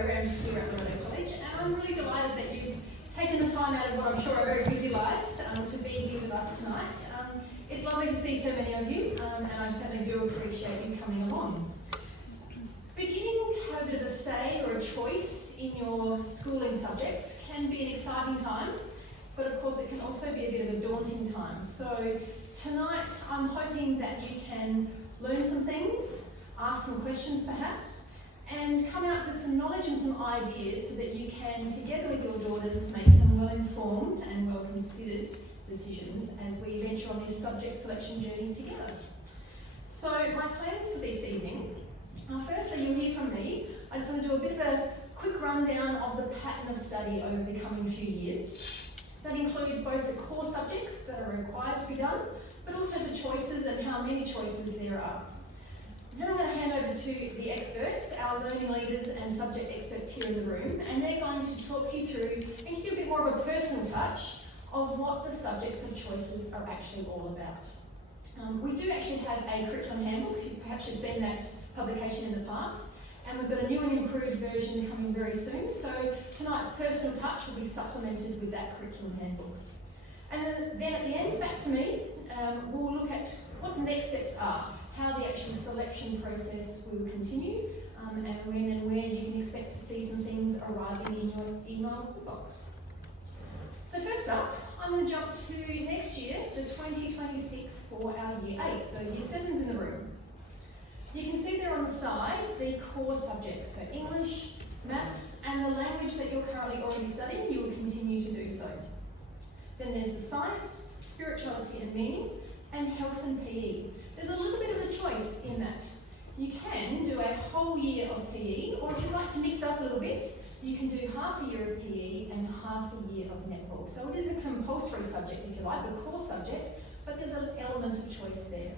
programs here at Loretta College, and I'm really delighted that you've taken the time out of what I'm sure are very busy lives to be here with us tonight. It's lovely to see so many of you, and I certainly do appreciate you coming along. Beginning to have a bit of a say or a choice in your schooling subjects can be an exciting time, but of course it can also be a bit of a daunting time. So tonight I'm hoping that you can learn some things, ask some questions perhaps, and come out with some knowledge and some ideas so that you can, together with your daughters, make some well-informed and well-considered decisions as we venture on this subject selection journey together. So my plans for this evening, firstly you'll hear from me. I just want to do a bit of a quick rundown of the pattern of study over the coming few years. That includes both the core subjects that are required to be done, but also the choices and how many choices there are. Then I'm going to hand over to the experts, our learning leaders and subject experts here in the room, and they're going to talk you through and give you a bit more of a personal touch of what the subjects of choices are actually all about. We do actually have a curriculum handbook. Perhaps you've seen that publication in the past, and we've got a new and improved version coming very soon, so tonight's personal touch will be supplemented with that curriculum handbook. And then at the end, back to me, we'll look at what the next steps are, how the actual selection process will continue, and when and where you can expect to see some things arriving in your email inbox. So first up, I'm going to jump to next year, the 2026 for our Year 8, so Year 7's in the room. You can see there on the side the core subjects, so English, Maths, and the language that you're currently already studying, you will continue to do so. Then there's the Science, Spirituality and Meaning, and Health and PE. There's a little bit of a choice in that. You can do a whole year of PE, or if you'd like to mix it up a little bit, you can do half a year of PE and half a year of netball. So it is a compulsory subject, if you like, a core subject, but there's an element of choice there.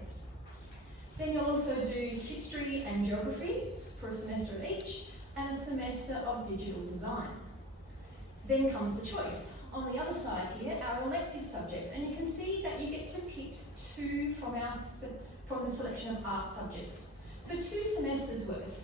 Then you'll also do history and geography for a semester of each, and a semester of digital design. Then comes the choice. On the other side here, our elective subjects, and you can see that you get to pick two from the selection of art subjects. So 2 semesters worth.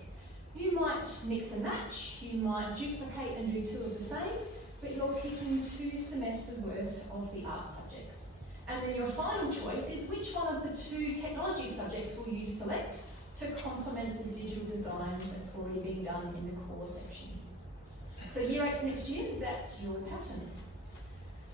You might mix and match, you might duplicate and do 2 of the same, but you're picking 2 semesters worth of the art subjects. And then your final choice is which one of the 2 technology subjects will you select to complement the digital design that's already been done in the core section. So Year 8's next year, that's your pattern.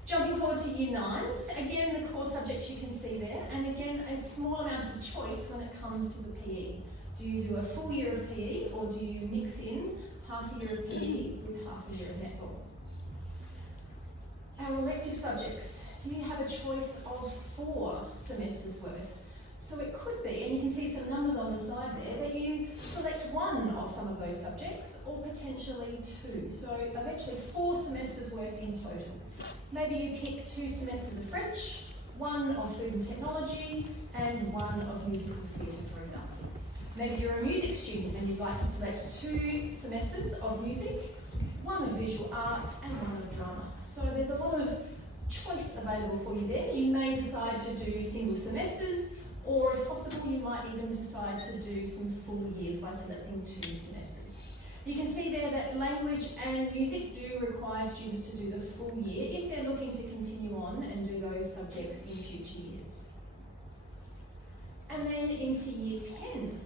Jumping forward to Year 9's, again the core subjects you can see there, and again a small amount of choice when it comes to the PE. Do you do a full year of PE, or do you mix in half a year of PE with half a year of netball? Our elective subjects, you have a choice of 4 semesters worth. So it could be, and you can see some numbers on the side there, that you select 1 of some of those subjects, or potentially 2. So eventually 4 semesters worth in total. Maybe you pick 2 semesters of French, 1 of food and technology, and 1 of musical theatre, for example. Maybe you're a music student and you'd like to select 2 semesters of music, 1 of visual art, and 1 of drama. So there's a lot of choice available for you there. You may decide to do single semesters, or if possible, you might even decide to do some full years by selecting 2 semesters. You can see there that language and music do require students to do the full year if they're looking to continue on and do those subjects in future years. And then into Year 10.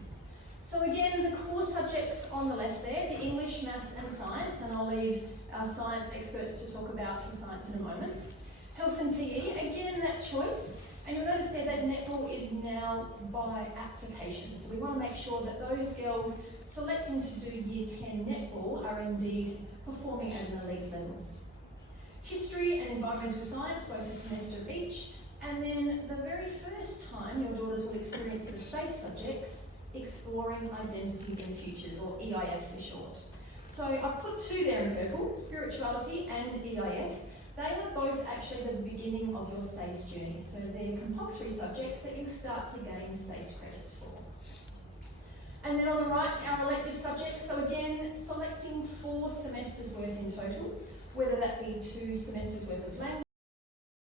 So again, the core subjects on the left there, the English, Maths and Science, and I'll leave our science experts to talk about the science in a moment. Health and PE, again that choice. And you'll notice there that netball is now by application. So we want to make sure that those girls selecting to do Year 10 netball are indeed performing at an elite level. History and environmental science, both a semester of each. And then the very first time your daughters will experience the SACE subjects, Exploring Identities and Futures, or EIF for short. So I've put 2 there in purple, Spirituality and EIF. They are both actually the beginning of your SACE journey, so they're compulsory subjects that you'll start to gain SACE credits for. And then on the right, our elective subjects, so again, selecting 4 semesters worth in total, whether that be 2 semesters worth of language,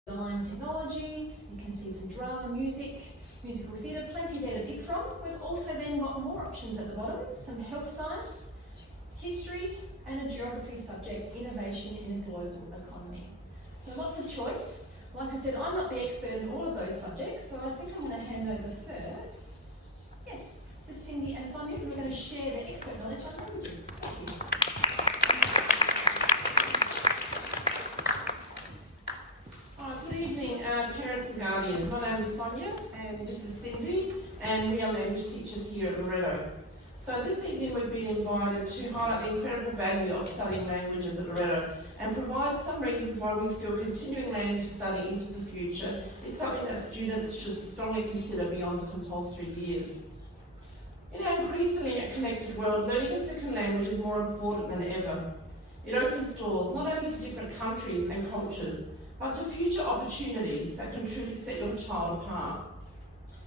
design, technology, you can see some drama, music, musical theatre, plenty there to pick from. We've also then got more options at the bottom, some health science, history, and a geography subject, innovation in a global economy. So lots of choice. Like I said, I'm not the expert in all of those subjects, so I think I'm going to hand over first, yes, to Cindy and Sonia, who are going to share their expert knowledge on languages. Thank you. Good evening, parents and guardians. My name is Sonia, and this is Cindy, and we are language teachers here at Loreto. So this evening we've been invited to highlight the incredible value of studying languages at Loreto and provide some reasons why we feel continuing language study into the future is something that students should strongly consider beyond the compulsory years. In our increasingly connected world, learning a second language is more important than ever. It opens doors not only to different countries and cultures, but to future opportunities that can truly set your child apart.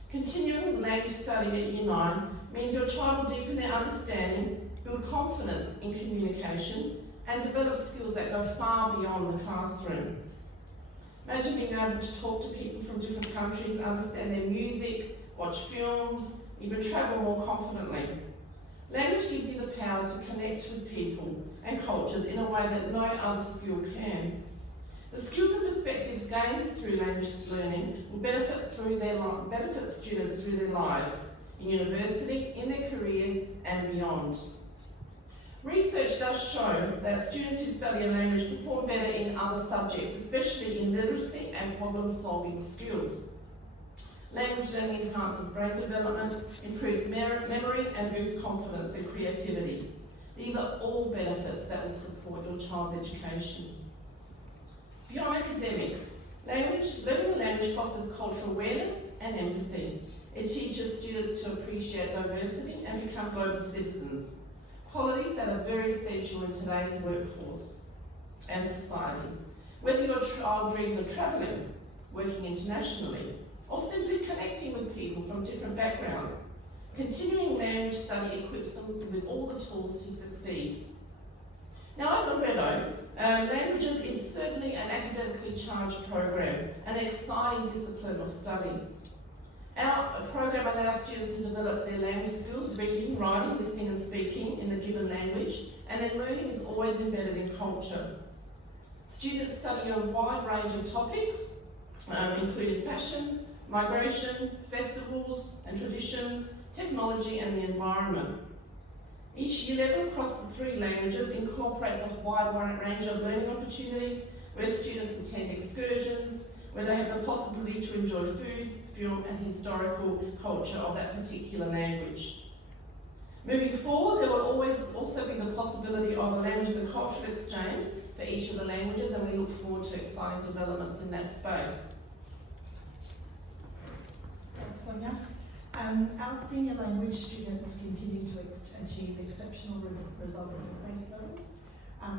Continuing with language study at Year 9 means your child will deepen their understanding, build confidence in communication, and develop skills that go far beyond the classroom. Imagine being able to talk to people from different countries, understand their music, watch films, even travel more confidently. Language gives you the power to connect with people and cultures in a way that no other skill can. The skills and perspectives gained through language learning will benefit students through their lives, in university, in their careers, and beyond. Research does show that students who study a language perform better in other subjects, especially in literacy and problem-solving skills. Language learning enhances brain development, improves memory, and boosts confidence and creativity. These are all benefits that will support your child's education. Beyond academics, learning a language fosters cultural awareness and empathy. It teaches students to appreciate diversity and become global citizens, qualities that are very essential in today's workforce and society. Whether your child dreams of travelling, working internationally, or simply connecting with people from different backgrounds, continuing language study equips them with all the tools to succeed. Now at Loreto, languages is certainly an academically charged program, an exciting discipline of study. Our program allows students to develop their language skills, reading, writing, listening and speaking in the given language, and then learning is always embedded in culture. Students study a wide range of topics, including fashion, migration, festivals and traditions, technology and the environment. Each year level across the 3 languages incorporates a wide range of learning opportunities where students attend excursions, where they have the possibility to enjoy food, film and historical culture of that particular language. Moving forward, there will always also be the possibility of a language and cultural exchange for each of the languages, and we look forward to exciting developments in that space. Thanks, Sonia. Our senior language students continue to achieve exceptional results in the SACE level.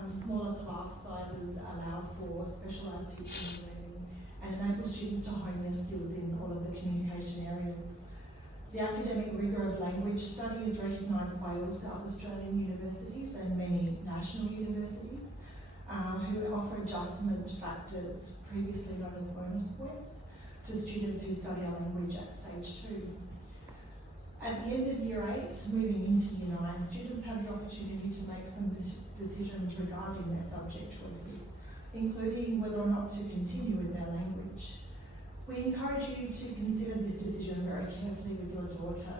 Smaller class sizes allow for specialised teaching and learning and enable students to hone their skills in all of the communication areas. The academic rigour of language study is recognised by all South Australian universities and many national universities who offer adjustment factors, previously known as bonus points, to students who study a language at stage 2. At the end of Year 8, moving into Year 9, students have the opportunity to make some decisions regarding their subject choices, including whether or not to continue with their language. We encourage you to consider this decision very carefully with your daughter,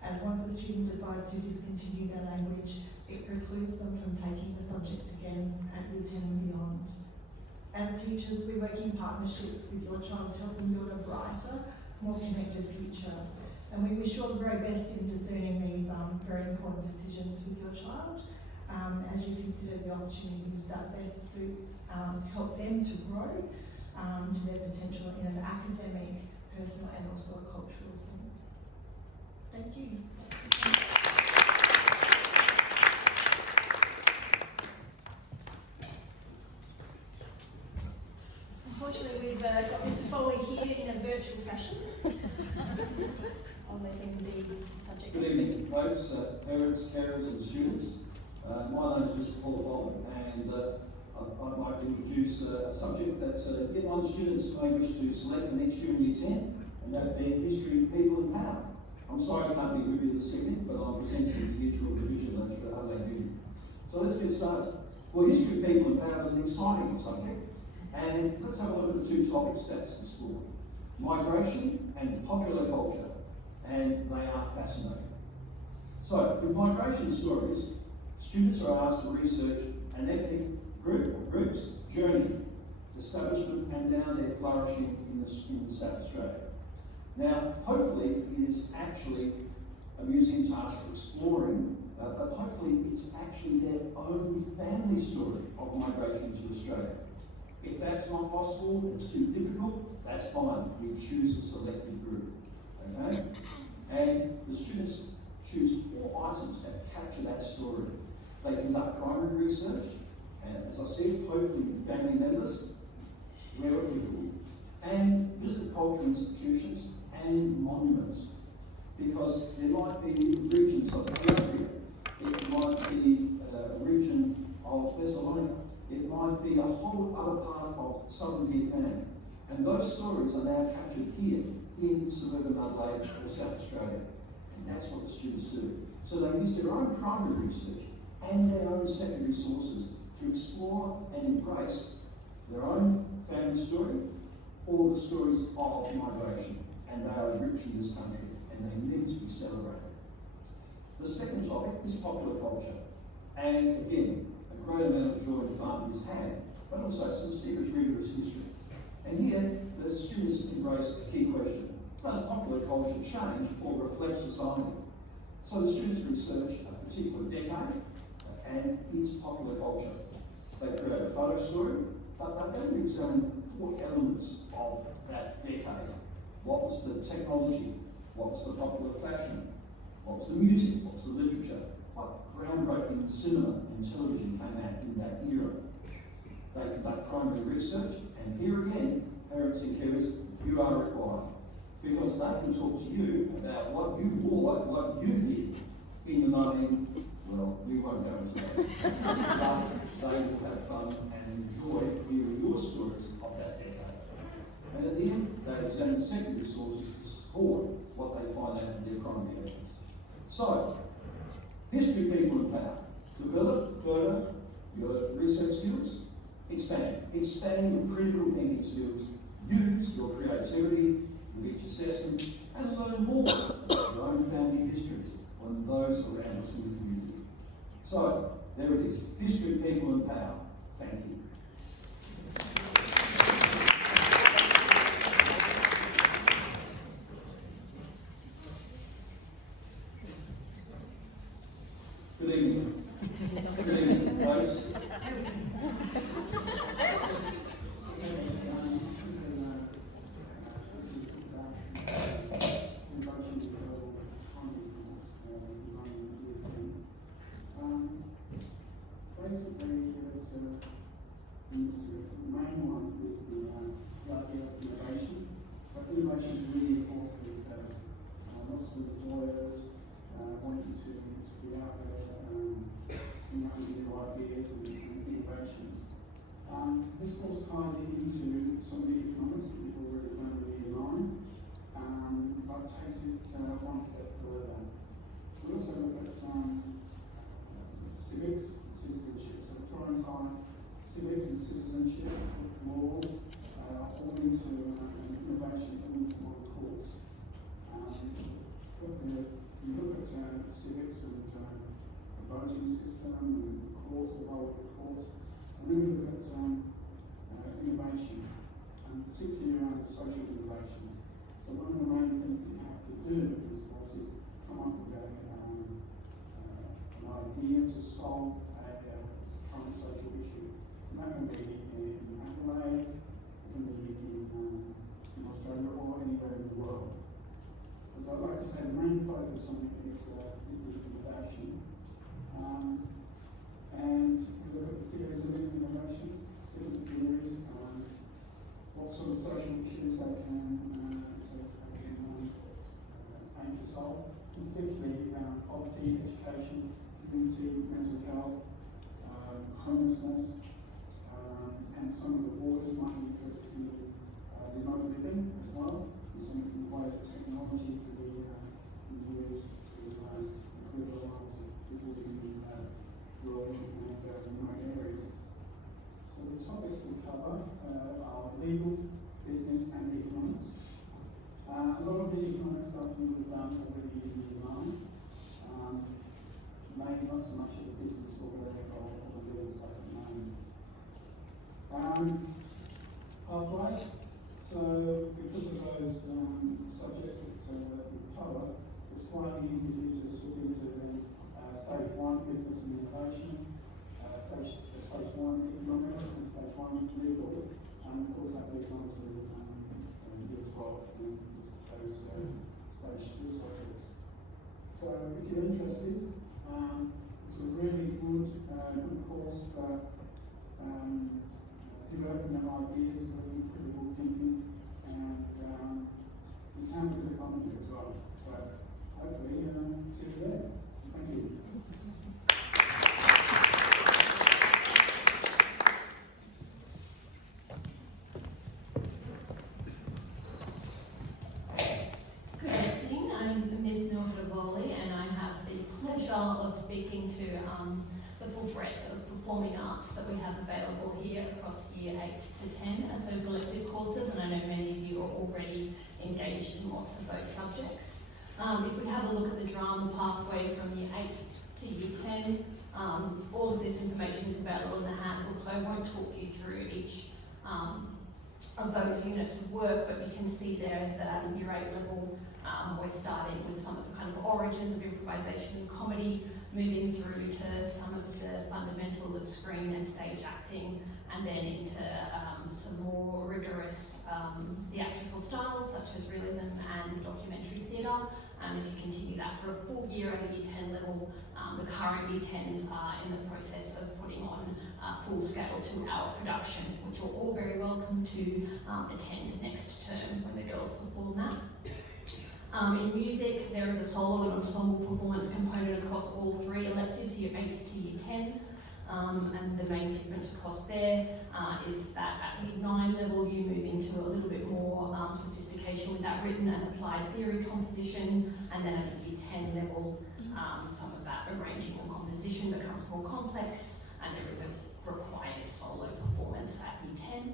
as once a student decides to discontinue their language, it precludes them from taking the subject again at Year 10 and beyond. As teachers, we work in partnership with your child to help them build a brighter, more connected future. And we wish you all the very best in discerning these very important decisions with your child as you consider the opportunities that best suit, help them to grow to their potential in an academic, personal and also a cultural sense. Thank you. Unfortunately, we've got Mr. Foley here in a virtual fashion. I'll let him be subject. Good evening, folks, parents, carers and students. My name is Mr. Paul Foley, and I'd like to introduce a subject that Year 9 students may wish to select for next year in Year 10, and that being History, People and Power. I'm sorry I can't be with you this evening, but I'm presenting the future of Division lecturer Alain Newton. So let's get started. Well, history of people and power is an exciting subject, and let's have a look at the two topics that's explored. Migration and popular culture, and they are fascinating. So, with migration stories, students are asked to research an ethnic group's journey, establishment, and now their flourishing in South Australia. Now, hopefully, it is actually a museum task exploring, but hopefully it's actually their own family story of migration to Australia. If that's not possible, it's too difficult, that's fine. We choose a selected group, okay? And the students choose 4 items that capture that story. They conduct primary research, and as I said, hopefully with family members, where applicable, and visit cultural institutions and monuments, because there might be regions of Ethiopia, it might be a region of Thessalonica, it might be a whole other part of southern Vietnam, and those stories are now captured here in suburban Adelaide or South Australia, and that's what the students do. So they use their own primary research and their own secondary sources to explore and embrace their own family story or the stories of migration, and they are rich in this country and they need to be celebrated. The second topic is popular culture, and again, a great amount of joy and fun is had, but also some serious rigorous history. And here, the students embrace a key question: does popular culture change or reflect society? So the students research a particular decade and its popular culture. They create a photo story, but they only examine 4 elements of that decade. What was the technology? What was the popular fashion? What was the music? What was the literature? What groundbreaking cinema and television came out in that era? They conduct primary research, and here again, parents and carers, you are required, because they can talk to you about what you wore, what you did in the 19, well, we won't go into that, but they will have fun and enjoy hearing your stories of that decade. And at the end, they examine secondary sources to support what they find out in their primary evidence. So, history, people and power. Develop further your research skills. Expand your critical thinking skills. Use your creativity with each assessment and learn more about your own family histories and those around us in the community. So, there it is. History, people and power. Thank you. Good evening. Good evening, folks. Basically, there's the main one is the idea of innovation. But innovation is really important these days. Lots of employers wanting to be out there, coming up with new ideas and innovations. This course ties into some of the economics that we've already done with Year 9, but takes it one step further. We also look at civics, citizenship. So we're trying to tie civics and citizenship, law, all into innovation, all into one course. You look at civics and the voting system and the course, the role of the course, and then we look at innovation, and particularly around social innovation. So one of the main things that you have to do in this course is come up with an idea to solve a current social issue. And that can be in Adelaide, it can be in Australia or anywhere in the world. But like I say, the main focus on it is the innovation. And we look at the theories of innovation, different theories, what sort of social issues they can aim to solve, particularly poverty, education, community, mental health, homelessness, and some of the boys might be interested in remote living as well, and some of the way that technology can be used to improve the lives of people living in rural and remote areas. So the topics we cover are legal, business and economics. A lot of the economic stuff we would have done already in year 9. Maybe not so much of the business or the legal stuff at the moment. Pathways. So because of those subjects that we cover, it's quite easy to just look into stage 1 business and innovation, stage 1 economics and stage 1 legal, and of course that leads on to year 12 and those stage 2 subjects. So if you're interested, it's a really good course for developing your ideas, developing critical thinking, and you can do the fun with it as well. So hopefully, see you there. Thank you. Good evening, I'm Miss Mildred Rowley, and I have the pleasure of speaking to the full breadth of performing arts that we have available here across year 8 to 10 as those elective courses, and I know many of you are already engaged in lots of those subjects. If we have a look at the drama pathway from year 8 to year 10, all of this information is available in the handbook, so I won't talk you through each of those units of work, but you can see there that at year 8 level, we're starting with some of the kind of origins of improvisation and comedy, moving through to some of the fundamentals of screen and stage acting, and then into some more rigorous theatrical styles such as realism and documentary theatre. And if you continue that for a full year at a year 10 level, the current year 10s are in the process of putting on full-scale 2-hour production, which you're all very welcome to attend next term when the girls perform that. In music, there is a solo and ensemble performance component across all 3 electives, year 8 to year 10. And the main difference across there is that at year 9 level, you move into a little bit more sophistication with that written and applied theory composition, and then at year 10 level, some of that arranging or composition becomes more complex, and there is a required solo performance at year 10.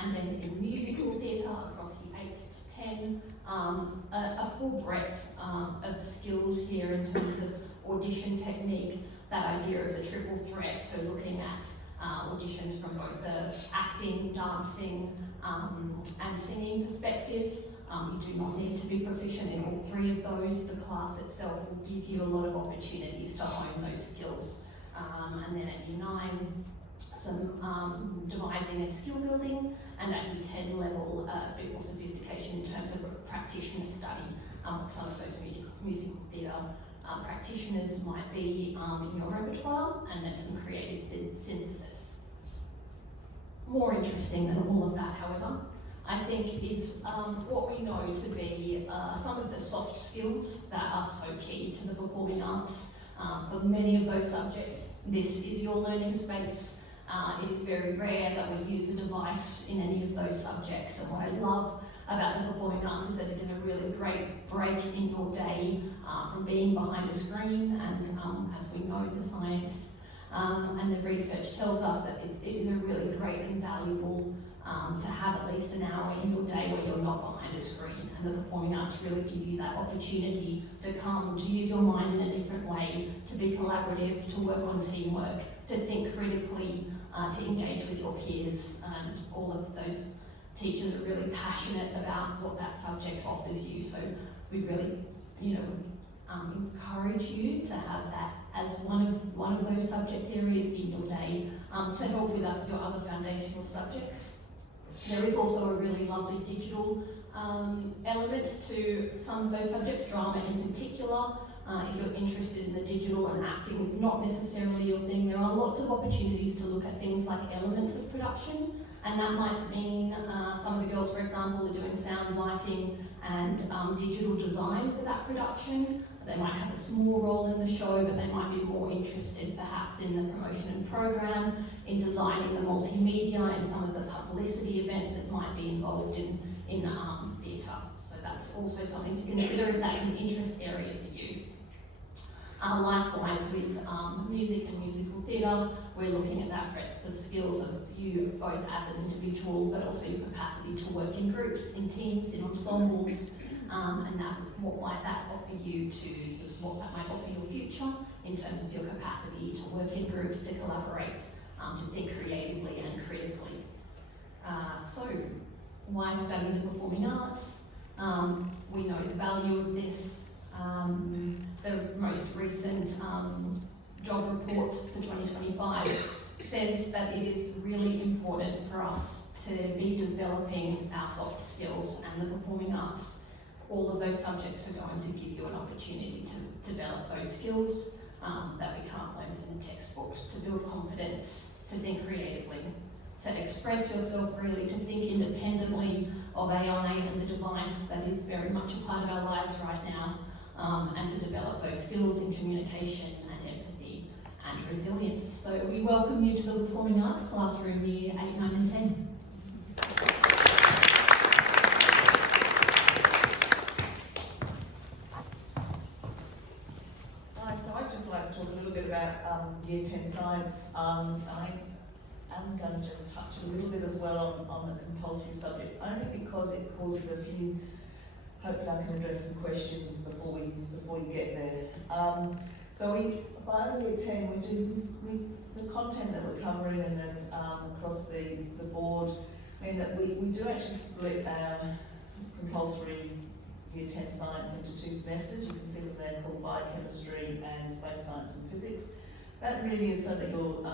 And then in musical theatre across year 8 to 10, a full breadth of skills here in terms of audition technique, that idea of the triple threat, so looking at auditions from both the acting, dancing, and singing perspective. You do not need to be proficient in all 3 of those. The class itself will give you a lot of opportunities to hone those skills. And then at year 9, some devising and skill building, and at year 10 level, a bit more sophistication in terms of practitioner study. Some of those musical theatre practitioners might be in your repertoire, and then some creative synthesis. More interesting than all of that, however, I think is what we know to be some of the soft skills that are so key to the performing arts. For many of those subjects, this is your learning space. It is very rare that we use a device in any of those subjects, and what I love about the performing arts is that it is a really great break in your day from being behind a screen, and as we know, the science and the research tells us that it is a really great and valuable to have at least an hour in your day where you're not behind a screen, and the performing arts really give you that opportunity to come, to use your mind in a different way, to be collaborative, to work on teamwork, to think critically, to engage with your peers, and all of those teachers are really passionate about what that subject offers you. So we really, encourage you to have that as one of those subject areas in your day to help with your other foundational subjects. There is also a really lovely digital element to some of those subjects, drama in particular. If you're interested in the digital and acting is not necessarily your thing, there are lots of opportunities to look at things like elements of production, and that might mean some of the girls, for example, are doing sound, lighting, and digital design for that production. They might have a small role in the show, but they might be more interested perhaps in the promotion and program, in designing the multimedia, in some of the publicity event that might be involved in theatre. So that's also something to consider if that's an interest area for you. Likewise with music and musical theatre, we're looking at that breadth of skills of you both as an individual, but also your capacity to work in groups, in teams, in ensembles, and that what might that offer you to, what that might offer your future in terms of your capacity to work in groups, to collaborate, to think creatively and critically. So, why study the performing arts? We know the value of this. The most recent job report for 2025 says that it is really important for us to be developing our soft skills, and the performing arts, all of those subjects are going to give you an opportunity to develop those skills that we can't learn in the textbook, to build confidence, to think creatively, to express yourself freely, to think independently of AI and the device that is very much a part of our lives right now, and to develop those skills in communication and empathy and resilience. So we welcome you to the Performing Arts Classroom year 8, 9 and 10. Hi, so I'd just like to talk a little bit about Year 10 Science. I am going to just touch a little bit as well on the compulsory subjects, only because it causes a few. Hopefully I can address some questions before you get there. So by Year 10, the content that we're covering and then across the board mean that we do actually split our compulsory Year 10 Science into 2 semesters. You can see that they're called Biochemistry and Space Science and Physics. That really is so that your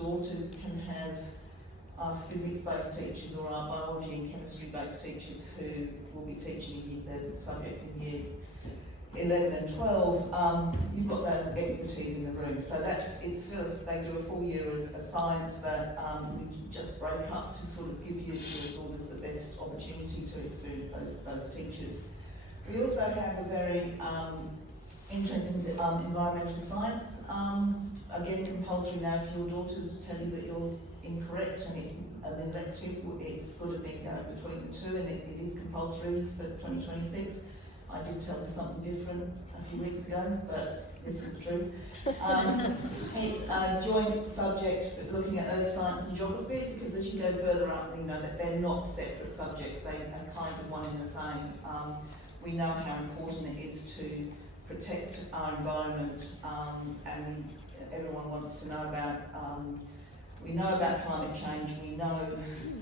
daughters can have our physics-based teachers or our biology and chemistry-based teachers who will be teaching the subjects in year 11 and 12. You've got that expertise in the room. So they do a full year of science that we just break up to sort of give your daughters the best opportunity to experience those teachers. We also have a very interesting environmental science. Again, compulsory now. If your daughters tell you that you're incorrect and it's an elective, it's sort of been going between the two, and it is compulsory for 2026. I did tell them something different a few weeks ago, but this is the truth. It's a joint subject looking at earth science and geography, because as you go further up, you know that they're not separate subjects, they're kind of one and the same. We know how important it is to protect our environment, and everyone wants to know about, we know about climate change, we know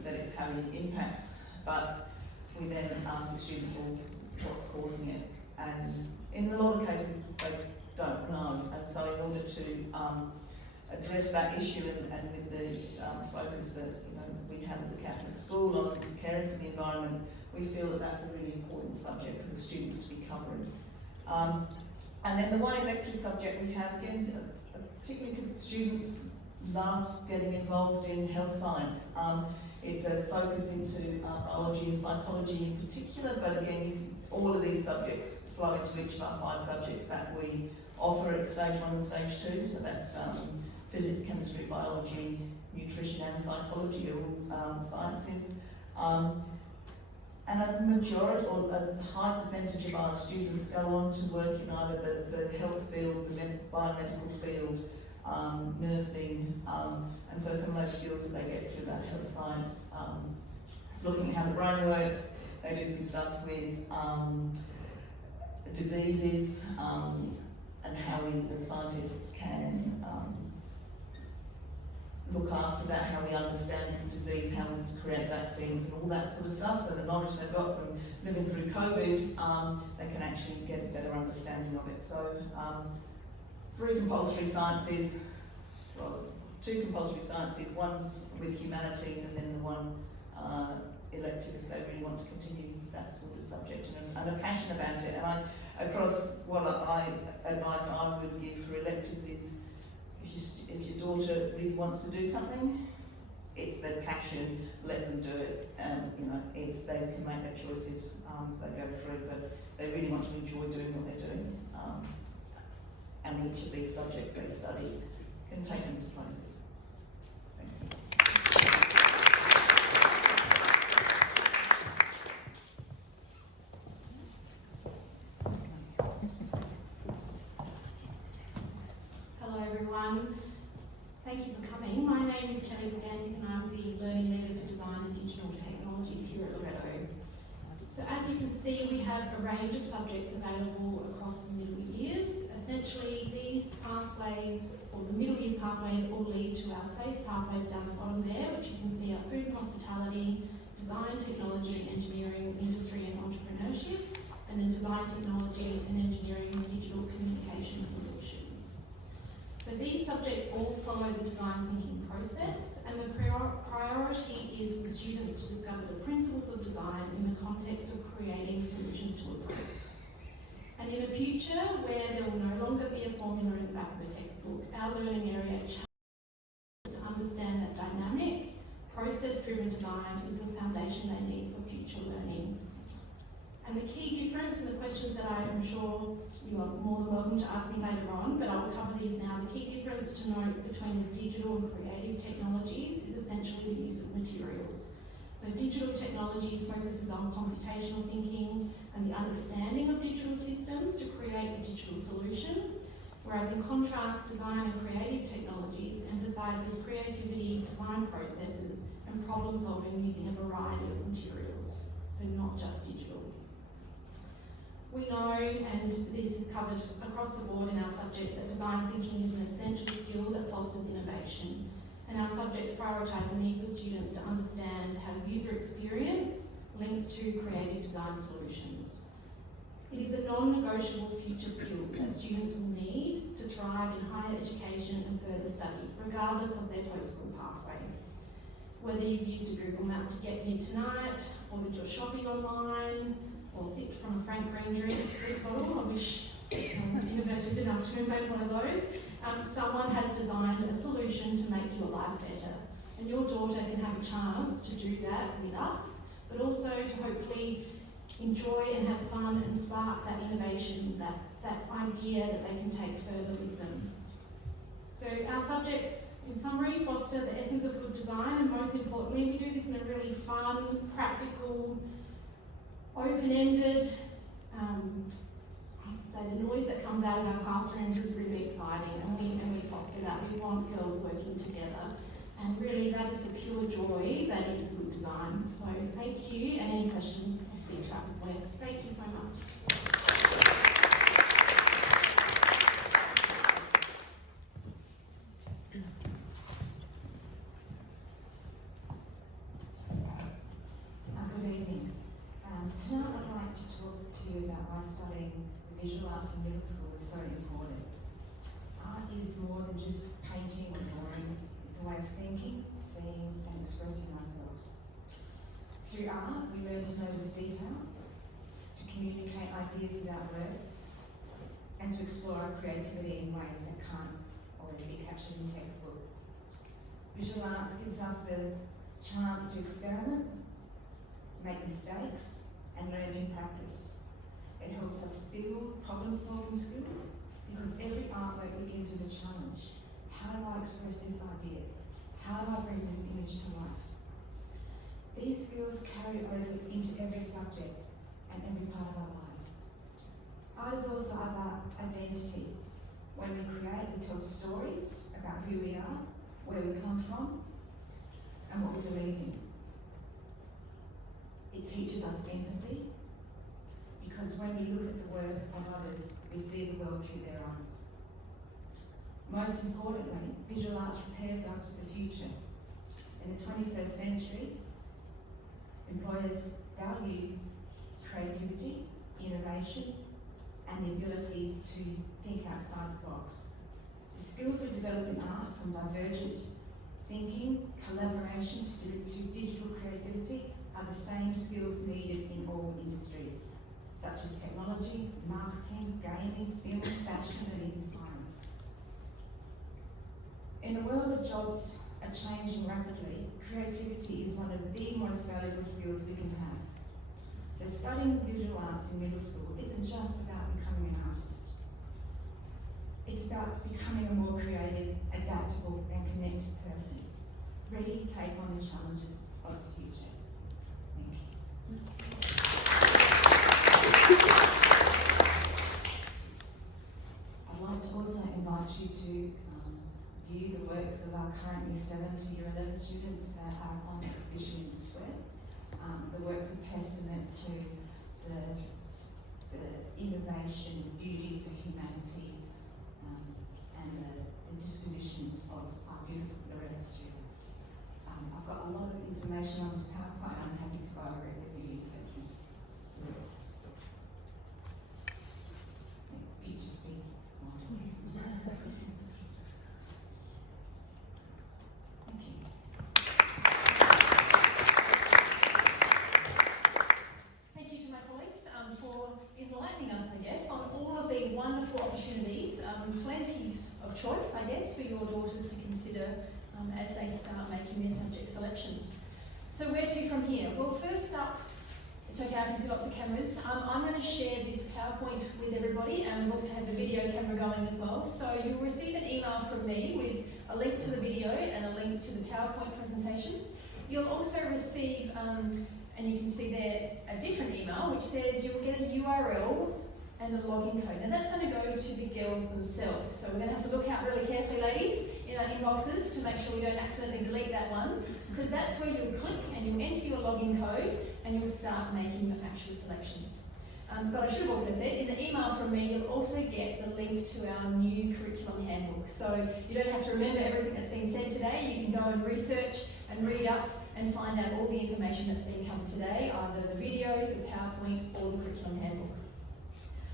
that it's having impacts, but we then ask the students, well, what's causing it? And in a lot of cases, they don't know. And so in order to address that issue and with the focus that we have as a Catholic school on caring for the environment, we feel that that's a really important subject for the students to be covering. And then the one elective subject we have, again, particularly because students love getting involved in health science. It's a focus into biology and psychology in particular, but again, all of these subjects flow into each of our 5 subjects that we offer at stage 1 and stage 2. So that's physics, chemistry, biology, nutrition and psychology are all sciences. And a majority or a high percentage of our students go on to work in either the health field, the biomedical field, nursing, and so some of those skills that they get through that health science, it's looking at how the brain works. They do some stuff with diseases, and how we as scientists can look after that, how we understand the disease, how we create vaccines and all that sort of stuff. So the knowledge they've got from living through COVID, they can actually get a better understanding of it. So 3 compulsory sciences, well, 2 compulsory sciences, one's with humanities and then the one elective if they really want to continue that sort of subject and are passionate about it. And across what advice I would give for electives is, if your daughter really wants to do something, it's their passion, let them do it. They can make their choices as they go through, but they really want to enjoy doing what they're doing. And each of these subjects they study can take them to places. Thank you. morning. My name is Kelly Brigantic and I'm the Learning Leader for Design and Digital Technologies here at Loretto. So as you can see, we have a range of subjects available across the middle years. Essentially, these pathways, or the middle years pathways, all lead to our SAFE pathways down the bottom there, which you can see are food and hospitality, design, technology, engineering, industry and entrepreneurship, and then design, technology and engineering and digital communication solutions. So these subjects all follow the design thinking process, and the priority is for students to discover the principles of design in the context of creating solutions to a problem. And in a future where there will no longer be a formula in the back of a textbook, our learning area challenges to understand that dynamic, process-driven design is the foundation they need for future learning. And the key difference, and the questions that I am sure you are more than welcome to ask me later on, but I will cover these now. The key difference to note between the digital and creative technologies is essentially the use of materials. So digital technologies focuses on computational thinking and the understanding of digital systems to create a digital solution, whereas in contrast, design and creative technologies emphasises creativity, design processes and problem solving using a variety of materials, so not just digital. We know, and this is covered across the board in our subjects, that design thinking is an essential skill that fosters innovation. And our subjects prioritise the need for students to understand how user experience links to creative design solutions. It is a non-negotiable future skill that students will need to thrive in higher education and further study, regardless of their post-school pathway. Whether you've used a Google Map to get here tonight, or did your shopping online, or sipped from a Frank Green drink bottle, I wish I was innovative enough to invent one of those. Someone has designed a solution to make your life better. And your daughter can have a chance to do that with us, but also to hopefully enjoy and have fun and spark that innovation, that idea that they can take further with them. So our subjects, in summary, foster the essence of good design, and most importantly, we do this in a really fun, practical, open-ended, so the noise that comes out of our classrooms is really exciting, and we foster that. We want girls working together, and really that is the pure joy that is good design. So thank you, and any questions, I'll speak to Web. Thank you so much. Good evening. Tonight I'd like to talk to you about why studying visual arts in middle school is so important. Art is more than just painting or drawing. It's a way of thinking, seeing and expressing ourselves. Through art, we learn to notice details, to communicate ideas without words, and to explore our creativity in ways that can't always be captured in textbooks. Visual arts gives us the chance to experiment, make mistakes, and learn through practice. It helps us build problem-solving skills because every artwork begins with a challenge. How do I express this idea? How do I bring this image to life? These skills carry over into every subject and every part of our life. Art is also about identity. When we create, we tell stories about who we are, where we come from, and what we believe in. It teaches us empathy, because when we look at the work of others, we see the world through their eyes. Most importantly, visual arts prepares us for the future. In the 21st century, employers value creativity, innovation, and the ability to think outside the box. The skills we develop in art, from divergent thinking, collaboration to digital creativity, are the same skills needed in all industries, such as technology, marketing, gaming, film, fashion, and even science. In a world where jobs are changing rapidly, creativity is one of the most valuable skills we can have. So studying visual arts in middle school isn't just about becoming an artist. It's about becoming a more creative, adaptable, and connected person, ready to take on the challenges of the future. Thank you. I'd like to also invite you to view the works of our our current Year 7 to Year 11 students are on exhibition in Square. The work's a testament to the innovation, beauty of humanity, and the dispositions of our beautiful Loreto students. I've got a lot of information on this PowerPoint. I'm happy to go over it with you in person. Picture speak. Thank you. Thank you to my colleagues for enlightening us, I guess, on all of the wonderful opportunities, plenties of choice, I guess, for your daughters to consider as they start making their subject selections. So where to from here? Well, first up, it's okay, I can see lots of cameras. I'm going to share this PowerPoint with everybody, and we've also had the video camera going as well. So you'll receive an email from me with a link to the video and a link to the PowerPoint presentation. You'll also receive, and you can see there, a different email which says you'll get a URL and a login code. Now that's going to go to the girls themselves. So we're going to have to look out really carefully, ladies, in our inboxes to make sure we don't accidentally delete that one, because that's where you'll click and you'll enter your login code and you'll start making your actual selections. But I should have also said, in the email from me, you'll also get the link to our new curriculum handbook. So you don't have to remember everything that's been said today. You can go and research and read up and find out all the information that's been covered today, either the video, the PowerPoint, or the curriculum handbook.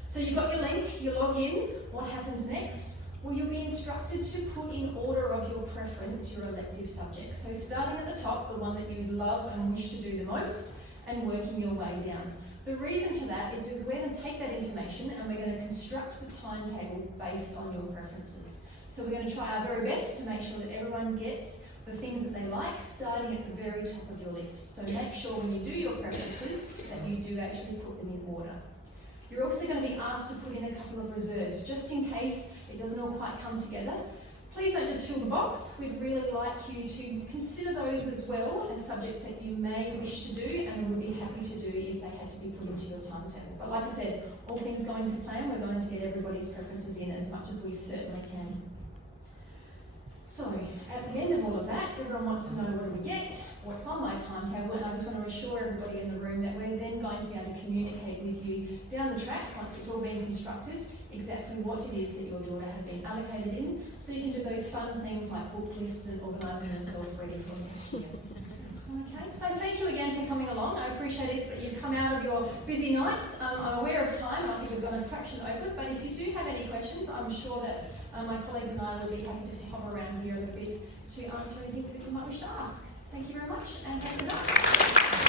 So you've got your link, you log in. What happens next? Well, you'll be instructed to put in order of your preference your elective subject. So starting at the top, the one that you love and wish to do the most, and working your way down. The reason for that is because we're going to take that information and we're going to construct the timetable based on your preferences. So we're going to try our very best to make sure that everyone gets the things that they like, starting at the very top of your list. So make sure when you do your preferences that you do actually put them in order. You're also going to be asked to put in a couple of reserves, just in case it doesn't all quite come together. Please don't just fill the box. We'd really like you to consider those as well as subjects that you may wish to do and would be happy to do if they had to be put into your timetable. But like I said, all things going to plan, we're going to get everybody's preferences in as much as we certainly can. So, at the end of all of that, everyone wants to know what do we get, what's on my timetable, and I just want to assure everybody in the room that we're then going to be able to communicate with you down the track, once it's all been constructed, exactly what it is that your daughter has been allocated in, so you can do those fun things like book lists and organising yourself ready for next year. Okay, so thank you again for coming along. I appreciate it that you've come out of your busy nights. I'm aware of time, I think we've got a fraction over, but if you do have any questions, I'm sure that my colleagues and I will be happy to hop around here a little bit to answer anything that people might wish to ask. Thank you very much and have a good night.